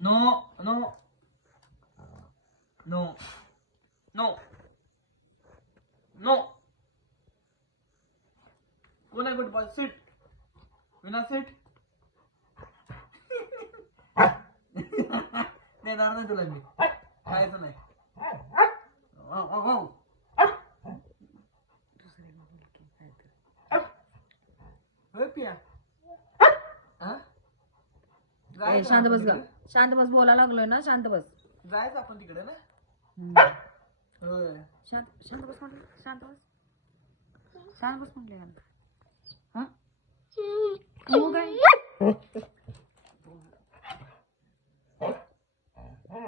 no no no no no कोण आहे good boy sit विना सिट देणार नाही तुला मी खायचं नाही पिया शांत बस ग शांत बस बोलायला लागलोय ना शांत बस जायचं आपण तिकडे ना शांत शांत बस म्हटलं शांत बस शांत बस म्हटले हा काय